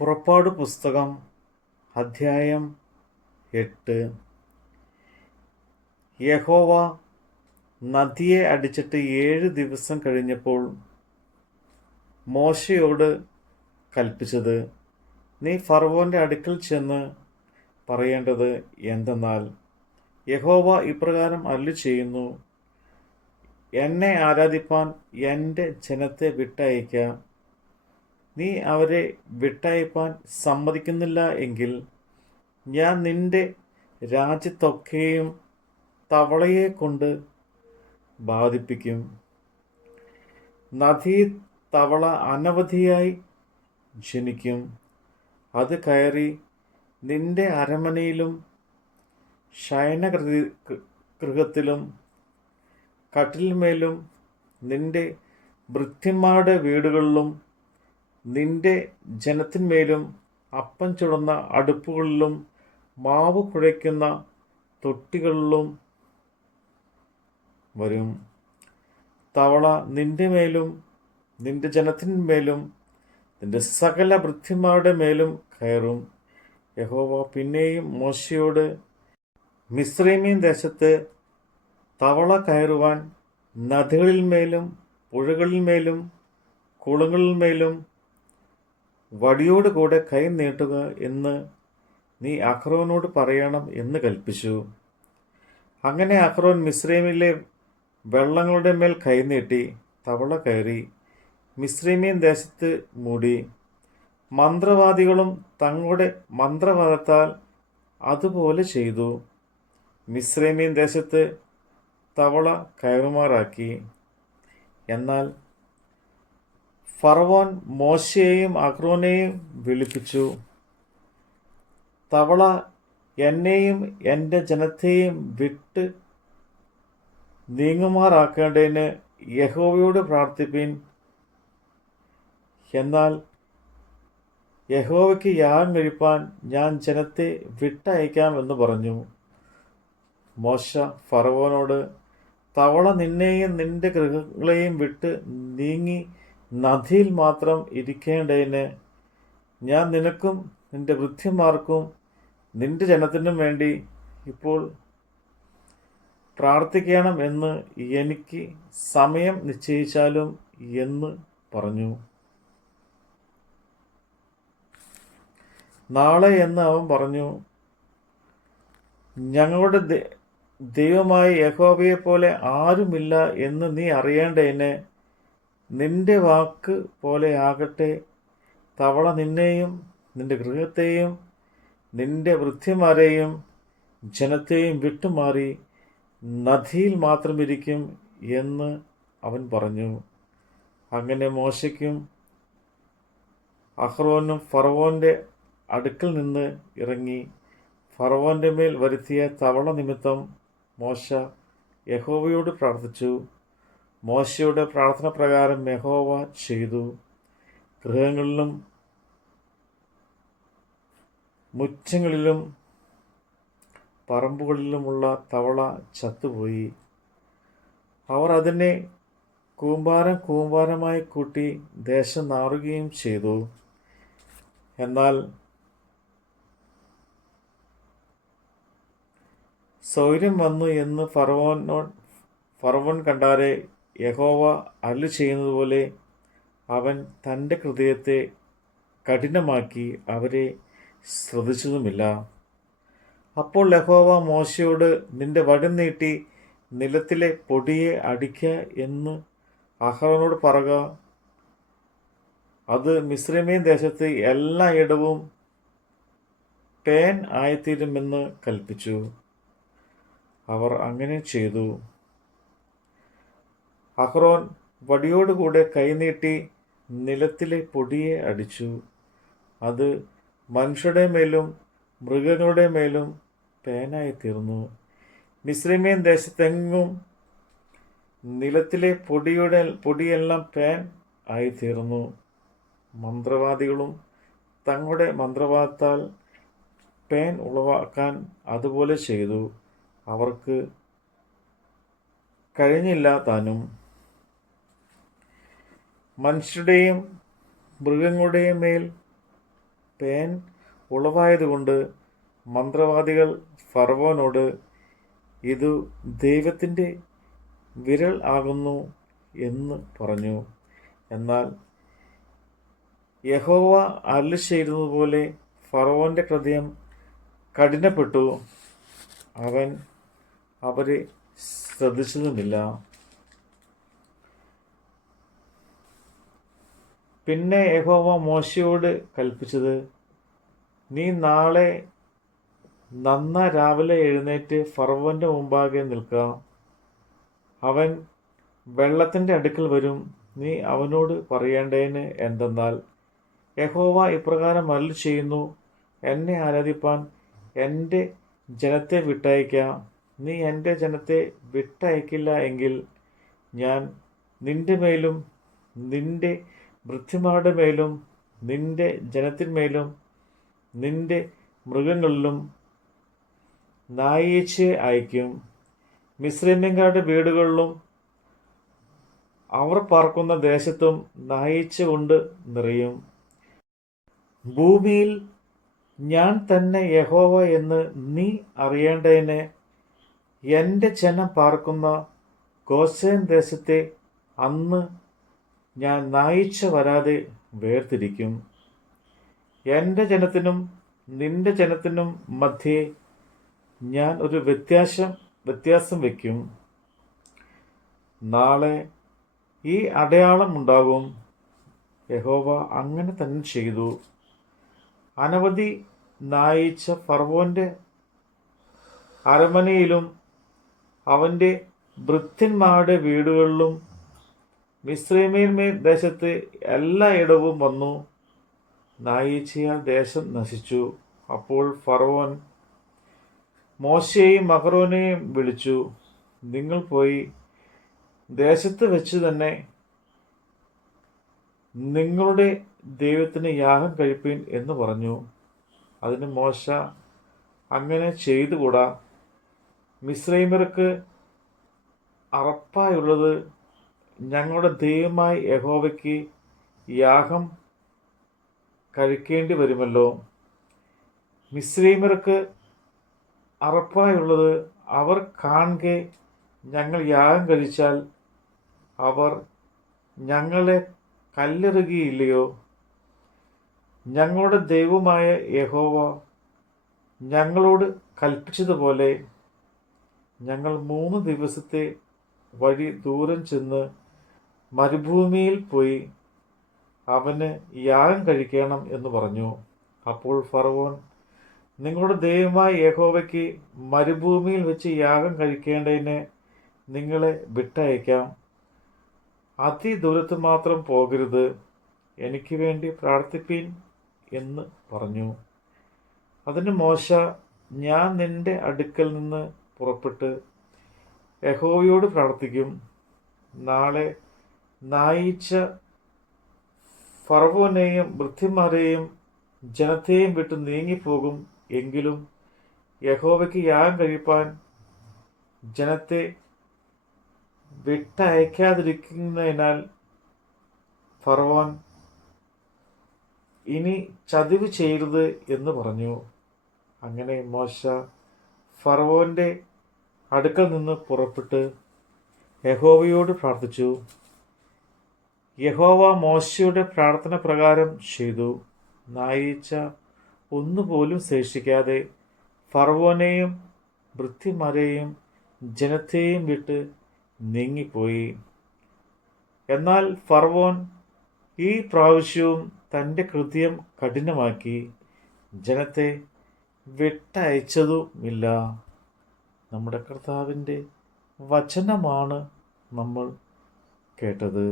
പുറപ്പാട് പുസ്തകം അധ്യായം 8. യഹോവ നദിയെ അടിച്ചിട്ട് 7 ദിവസം കഴിഞ്ഞപ്പോൾ മോശയോട് കൽപ്പിച്ചത്, നീ ഫറവോൻ്റെ അടുക്കൽ ചെന്ന് പറയേണ്ടത് എന്തെന്നാൽ, യഹോവ ഇപ്രകാരം അരുളിച്ചെയ്യുന്നു, എന്നെ ആരാധിപ്പാൻ എൻ്റെ ജനത്തെ വിട്ടയക്കാം. നീ അവരെ വിട്ടയപ്പാൻ സമ്മതിക്കുന്നില്ല എങ്കിൽ ഞാൻ നിന്റെ രാജ്യത്തൊക്കെയും തവളയെ കൊണ്ട് ബാധിപ്പിക്കും. നദി തവള അനവധിയായി ജനിക്കും. അത് കയറി നിന്റെ അരമനയിലും ശയനഗൃഹത്തിലും കട്ടിലിന്മേലും നിന്റെ ഭൃത്യന്മാരുടെ വീടുകളിലും നിന്റെ ജനത്തിന്മേലും അപ്പം ചുടുന്ന അടുപ്പുകളിലും മാവ് കുഴയ്ക്കുന്ന തൊട്ടികളിലും വരും. തവള നിന്റെ മേലും നിന്റെ ജനത്തിന്മേലും നിന്റെ സകല ഭൃത്യന്മാരുടെ മേലും കയറും. യഹോവ പിന്നെയും മോശയോട്, മിസ്രയീം ദേശത്ത് തവള കയറുവാൻ നദികളിന്മേലും പുഴകളിന്മേലും കുളങ്ങളിന്മേലും വടിയോടുകൂടെ കൈ നീട്ടുക എന്ന് നീ അഹ്റോനോട് പറയണം എന്ന് കൽപ്പിച്ചു. അങ്ങനെ അഹ്റോൻ മിസ്രയീമിലെ വെള്ളങ്ങളുടെ മേൽ കൈനീട്ടി തവള കയറി മിസ്രയീം ദേശത്ത് മൂടി. മന്ത്രവാദികളും തങ്ങളുടെ മന്ത്രവാദത്താൽ അതുപോലെ ചെയ്തു. മിസ്രയീം ദേശത്ത് തവള കയറുമാറാക്കി. എന്നാൽ ഫറവോൻ മോശയെയും അഹ്റോനെയും വിളിപ്പിച്ചു, തവള എന്നെയും എൻ്റെ ജനത്തെയും വിട്ട് നീങ്ങുമാറാക്കേണ്ടതിന് യഹോവയോട് പ്രാർത്ഥിപ്പിൻ. എന്നാൽ യഹോവയ്ക്ക് യാഗം കഴിപ്പാൻ ഞാൻ ജനത്തെ വിട്ടയക്കാം എന്ന് പറഞ്ഞു. മോശ ഫറവോനോട്, തവള നിന്നെയും നിന്റെ ഗൃഹങ്ങളെയും വിട്ട് നീങ്ങി നദിയിൽ മാത്രം ഇരിക്കേണ്ടതിന് ഞാൻ നിനക്കും നിന്റെ ഭൃത്യന്മാർക്കും നിന്റെ ജനത്തിനും വേണ്ടി ഇപ്പോൾ പ്രാർത്ഥിക്കണം എന്ന് എനിക്ക് സമയം നിശ്ചയിച്ചാലും എന്ന് പറഞ്ഞു. നാളെ എന്ന് അവൻ പറഞ്ഞു. ഞങ്ങളുടെ ദൈവമായ യഹോവയെ പോലെ ആരുമില്ല എന്ന് നീ അറിയേണ്ടതിന് നിന്റെ വാക്ക് പോലെ ആകട്ടെ, തവള നിന്നെയും നിന്റെ ഗൃഹത്തെയും നിന്റെ ഭൃത്യന്മാരെയും ജനത്തെയും വിട്ടുമാറി നദിയിൽ മാത്രം ഇരിക്കും എന്ന് അവൻ പറഞ്ഞു. അങ്ങനെ മോശയ്ക്കും അഹ്റോനും ഫറവോൻ്റെ അടുക്കൽ നിന്ന് ഇറങ്ങി. ഫറവോൻ്റെ മേൽ വരുത്തിയ തവള നിമിത്തം മോശ യഹോവയോട് പ്രാർത്ഥിച്ചു. മോശയുടെ പ്രാർത്ഥന പ്രകാരം യഹോവ ചെയ്തു. ഗൃഹങ്ങളിലും മുറ്റങ്ങളിലും പറമ്പുകളിലുമുള്ള തവള ചത്തുപോയി. അവർ അതിനെ കൂമ്പാരം കൂമ്പാരമായി കൂട്ടി ദേശം നാറുകയും ചെയ്തു. എന്നാൽ സൗര്യം വന്നു എന്ന് ഫറവോൻ കണ്ടാരെ യഹോവ അരുളി ചെയ്യുന്നതുപോലെ അവൻ തൻ്റെ ഹൃദയത്തെ കഠിനമാക്കി അവരെ ശ്രദ്ധിച്ചതുമില്ല. അപ്പോൾ യഹോവ മോശയോട്, നിന്റെ വടി നീട്ടി നിലത്തിലെ പൊടിയെ അടിക്കുക എന്ന് അഹ്റോനോട് പറക. അത് മിസ്രയീം ദേശത്ത് എല്ലായിടവും പേൻ ആയിത്തീരുമെന്ന് കൽപ്പിച്ചു. അവർ അങ്ങനെ ചെയ്തു. അഹ്റോൻ വടിയോടുകൂടെ കൈനീട്ടി നിലത്തിലെ പൊടിയെ അടിച്ചു. അത് മനുഷ്യരുടെ മേലും മൃഗങ്ങളുടെ മേലും പേനായിത്തീർന്നു. മിസ്രയീം ദേശത്തെങ്ങും നിലത്തിലെ പൊടിയെല്ലാം പേൻ ആയിത്തീർന്നു. മന്ത്രവാദികളും തങ്ങളുടെ മന്ത്രവാദത്താൽ പേൻ ഉളവാക്കാൻ അതുപോലെ ചെയ്തു. അവർക്ക് കഴിഞ്ഞില്ല താനും. മനുഷ്യരുടെയും മൃഗങ്ങളുടെയും മേൽ പേൻ ഉളവായതുകൊണ്ട് മന്ത്രവാദികൾ ഫറവോനോട്, ഇതു ദൈവത്തിൻ്റെ വിരൽ ആകുന്നു എന്ന് പറഞ്ഞു. എന്നാൽ യഹോവ അരുളി ചെയ്തതുപോലെ ഫറവോന്റെ ഹൃദയം കഠിനപ്പെട്ടു, അവൻ അവരെ ശ്രദ്ധിച്ചതുമില്ല. പിന്നെ യഹോവ മോശയോട് കൽപ്പിച്ചത്, നീ നാളെ രാവിലെ എഴുന്നേറ്റ് ഫറവോന്റെ മുമ്പാകെ നിൽക്കുക. അവൻ വെള്ളത്തിൻ്റെ അടുക്കൽ വരും. നീ അവനോട് പറയേണ്ടതിന് എന്തെന്നാൽ, യഹോവ ഇപ്രകാരം അരുളി ചെയ്യുന്നു, എന്നെ ആരാധിപ്പാൻ എൻ്റെ ജനത്തെ വിട്ടയക്കാം. നീ എൻ്റെ ജനത്തെ വിട്ടയക്കില്ല എങ്കിൽ ഞാൻ നിന്റെ മേലും നിന്റെ ഭൃത്യന്മാരുടെ മേലും നിന്റെ ജനത്തിന്മേലും നിന്റെ മൃഗങ്ങളിലും നായീച്ചയെ അയക്കും. മിസ്രൈമ്യക്കാരുടെ വീടുകളിലും അവർ പാർക്കുന്ന ദേശത്തും നായീച്ച കൊണ്ട് നിറയും. ഭൂമിയിൽ ഞാൻ തന്നെ യഹോവ എന്ന് നീ അറിയേണ്ടതിന് എൻ്റെ ജനം പാർക്കുന്ന ഗോസേൻ ദേശത്തെ അന്ന് ഞാൻ നായീച്ച വരാതെ വേർതിരിക്കും. എൻ്റെ ജനത്തിനും നിന്റെ ജനത്തിനും മധ്യേ ഞാൻ ഒരു വ്യത്യാസം വയ്ക്കും. നാളെ ഈ അടയാളം ഉണ്ടാകും. യഹോവ അങ്ങനെ തന്നെ ചെയ്തു. അനവധി നായീച്ച ഫറവോന്റെ അരമനയിലും അവൻ്റെ ഭൃത്യന്മാരുടെ വീടുകളിലും മിസ്രയീമിൻ ദേശത്ത് എല്ലായിടവും വന്നു. നായീച്ചയാൽ ദേശം നശിച്ചു. അപ്പോൾ ഫറവോൻ മോശയെയും അഹരോനെയും വിളിച്ചു, നിങ്ങൾ പോയി ദേശത്ത് വെച്ച് തന്നെ നിങ്ങളുടെ ദൈവത്തിന് യാഗം കഴിപ്പീൻ എന്ന് പറഞ്ഞു. അതിന് മോശ, അങ്ങനെ ചെയ്തുകൂടാ. മിസ്രൈമ്യർക്ക് അറപ്പായുള്ളത് ഞങ്ങളുടെ ദൈവമായ യഹോവയ്ക്ക് യാഗം കഴിക്കേണ്ടി വരുമല്ലോ. മിസ്രൈമ്യർക്ക് അറപ്പായുള്ളത് അവർ കാണെ ഞങ്ങൾ യാഗം കഴിച്ചാൽ അവർ ഞങ്ങളെ കല്ലെറിയുകയില്ലയോ? ഞങ്ങളുടെ ദൈവമായ യഹോവ ഞങ്ങളോട് കൽപ്പിച്ചതുപോലെ ഞങ്ങൾ 3 ദിവസത്തെ വഴി ദൂരം ചെന്ന് മരുഭൂമിയിൽ പോയി അവന് യാഗം കഴിക്കണം എന്ന് പറഞ്ഞു. അപ്പോൾ ഫറവോൻ, നിങ്ങളുടെ ദൈവമായ യഹോവയ്ക്ക് മരുഭൂമിയിൽ വെച്ച് യാഗം കഴിക്കേണ്ടതിന് നിങ്ങളെ വിട്ടയക്കാം. അതിദൂരത്ത് മാത്രം പോകരുത്. എനിക്ക് വേണ്ടി പ്രാർത്ഥിപ്പീൻ എന്ന് പറഞ്ഞു. അതിന് മോശ, ഞാൻ നിന്റെ അടുക്കൽ നിന്ന് പുറപ്പെട്ട് യഹോവയോട് പ്രാർത്ഥിക്കും. നാളെ നായീച്ച ഫറവോനെയും ഭൃത്യന്മാരെയും ജനത്തെയും വിട്ട് നീങ്ങിപ്പോകും. എങ്കിലും യഹോവയ്ക്ക് യാഗം കഴിപ്പാൻ ജനത്തെ വിട്ടയക്കാതിരിക്കുന്നതിനാൽ ഫറവോൻ ഇനി ചതിവ് ചെയ്യരുത് എന്ന് പറഞ്ഞു. അങ്ങനെ മോശ ഫറവോന്റെ അടുക്കൽ നിന്ന് പുറപ്പെട്ട് യഹോവയോട് പ്രാർത്ഥിച്ചു. യഹോവ മോശയുടെ പ്രാർത്ഥന പ്രകാരം ചെയ്തു. നായീച്ച ഒന്നുപോലും ശേഷിക്കാതെ ഫറവോനെയും ഭൃത്യന്മാരെയും ജനത്തെയും വിട്ട് നീങ്ങിപ്പോയി. എന്നാൽ ഫറവോൻ ഈ പ്രാവശ്യവും തൻ്റെ ഹൃദയം കഠിനമാക്കി ജനത്തെ വിട്ടയച്ചതുമില്ല. നമ്മുടെ കർത്താവിൻ്റെ വചനമാണ് നമ്മൾ കേട്ടത്.